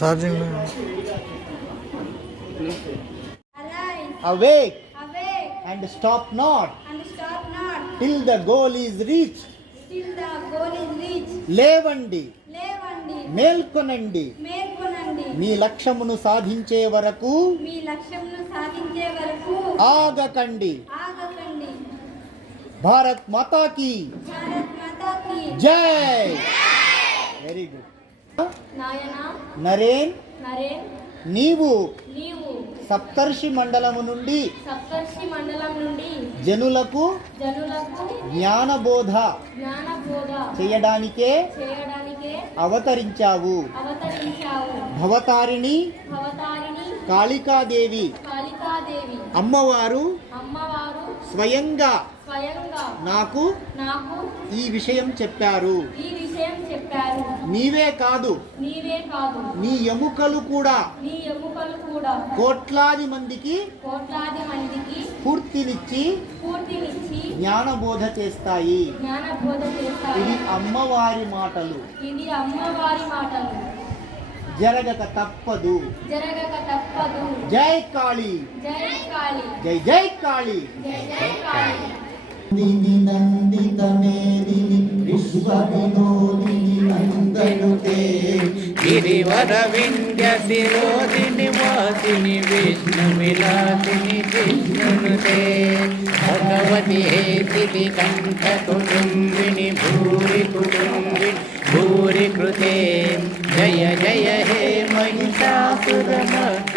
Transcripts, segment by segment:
Charging awake and stop not till the goal is reach లేవండి. మేల్కొనండి. మీ లక్ష్యమును సాధించే వరకు మీ లక్ష్యమును సాధించే వరకు ఆగకండి. భారత్ మాతాకి జై. వెరీ గుడ్ నరేన్ నీవు సప్తర్షి మండలము నుండి సప్తర్షి మండలం నుండి జనులకు జనులకు జ్ఞానబోధ జ్ఞానబోధ చేయడానికే చేయడానికే అవతరించావు. అవతరించావు. భవతారిణి భవతారిణి కాళికాదేవి కాళికాదేవి అమ్మవారు అమ్మవారు స్వయంగా నాకు నాకు ఈ విషయం చెప్పారు. ఈ విషయం చెప్పారు. నీవే కాదు. నీవే కాదు. నీ ఎముకలు కూడా నీ ఎముకలు కూడా కోట్లాది మందికి కోట్లాది మందికి పూర్తినిచ్చి స్ఫూర్తినిచ్చి జ్ఞానబోధ చేస్తాయి. జ్ఞానబోధ చేస్తాయి. ఇది అమ్మవారి మాటలు. ఇది అమ్మవారి మాటలు. జరగక తప్పదు. జరగక తప్పదు. జై కాళీ. జై కాళీ. జై జై కాళీ. జై జై కాళీ. నందిని నందిత మేదిని విశ్వ వినోదిని నందనుతే గిరివర వింధ్య శిరోదిని వాసిని విష్ణు విలాసిని విష్ణునుతే భగవతి హేతిని కంఠ కుటుంబిని భూరి కుటుంబిని భూరి కృతే జయ జయ హే మహిషాసురమర్దిని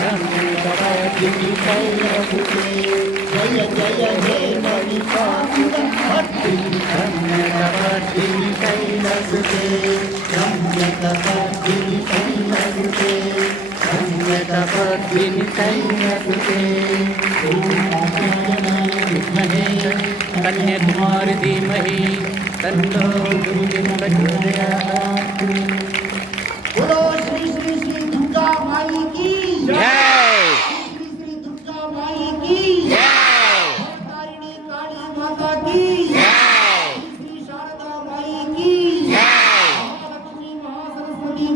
రమ్యకవర్ధిని శైలసుతే జయ జయ హే మణిపాసురమర్దిని రమ్యకవర్ధిని श्री श्री श्री दुर्गा की जय श्री श्री दुर्गा की जय तारिणी काली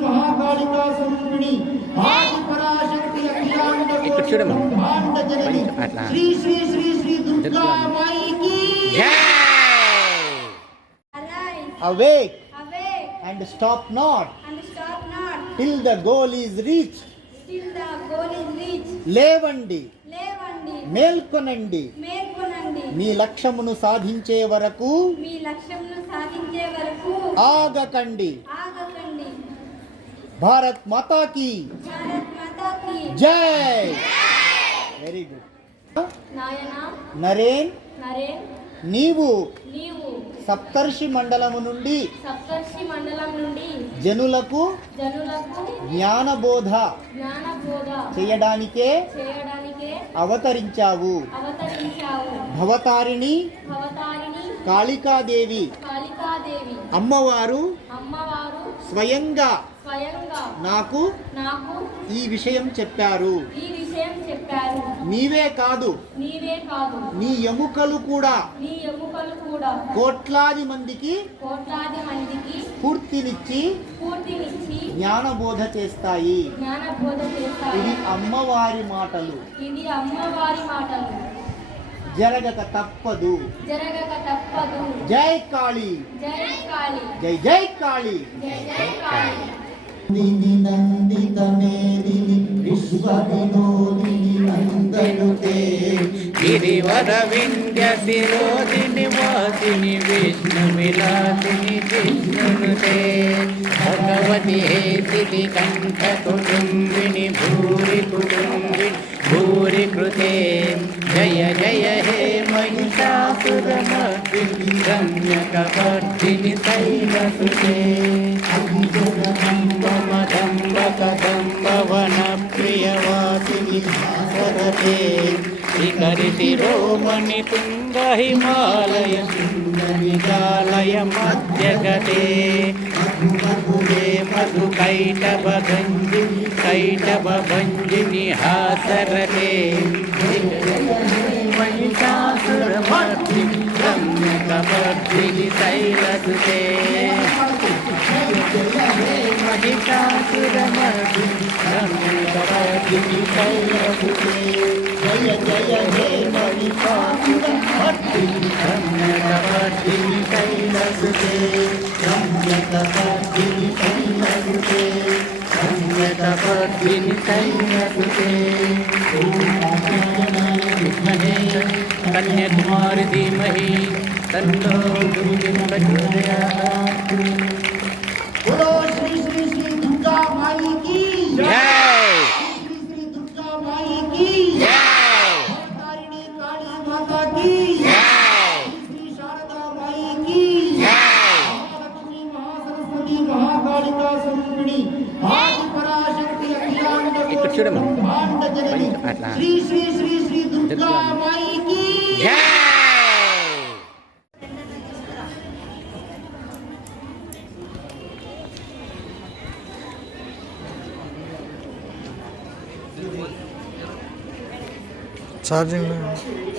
महाकालिका स्वरूपिणी आदि श्री श्री श्री श्री दुर्गा की जय awake and stop not and stop not till the goal is reached. till the goal is reached. లేవండి. లేవండి. మేల్కొనండి. మేల్కొనండి. మీ లక్ష్యమును సాధించే వరకు మీ లక్ష్యంను సాధించే వరకు ఆగకండి. ఆగకండి. భారత్ మాతాకి భారత్ మాతాకి జై. వెరీ గుడ్ నాయన నరేన్ నరేన్ నీవు నీవు సప్తర్షి మండలము నుండి సప్తర్షి మండలం నుండి జనులకు జనులకు జ్ఞానబోధ జ్ఞానబోధ చేయడానికే చేయడానికే అవతరించావు. అవతరించావు. భవతారిణి భవతారిణి కాళికాదేవి కాళికాదేవి అమ్మవారు అమ్మవారు స్వయంగా స్వయంగా నాకు నాకు ఈ విషయం చెప్పారు. ఈ విషయం చెప్పారు నీవే కాదు. నీవే కాదు. నీ ఎముకలు కూడా. నీ ఎముకలు కూడా. కోట్లాది మందికి కోట్లాది మందికి పూర్తినిచ్చి స్ఫూర్తినిచ్చి జ్ఞానబోధ చేస్తాయి. జ్ఞానబోధ చేస్తాయి. ఇది అమ్మవారి మాటలు. ఇది అమ్మవారి మాటలు. జరగక తప్పదు. జరగక తప్పదు. జై కాళీ. జై కాళీ. జై జై కాళీ. జై జై కాళీ. నందిత మేదిని విశ్వ వినోదిని నందనుతే గిరివర వింధ్య శిరోదిని వాసిని విష్ణు విలాసిని విష్ణునుతే భగవతి హేతిని కంఠ కుటుంబిని భూరి కుటుంబిని భూరి కృతే జయ జయ హే మహిషాసురమర్దిని రమ్యకవర్ధిని శైలసుతే కదంబవన శిఖరి శిరోమణి తుంగ హిమాలయ విశాలయ మధ్యగతే మధుమధురే మధు కైటభ భంజి కైటభ భంజిని హాసరతే జయ జయ హే మహిషాసురమర్దిని విద్మహే ధీమహి తన్నో దుర్గిం ప్రచోదయాత్ स्वरूपिणी ब्रह्मांड जननी श्री श्री श्री श्री दुर्गा माई की। चार्जिंग में।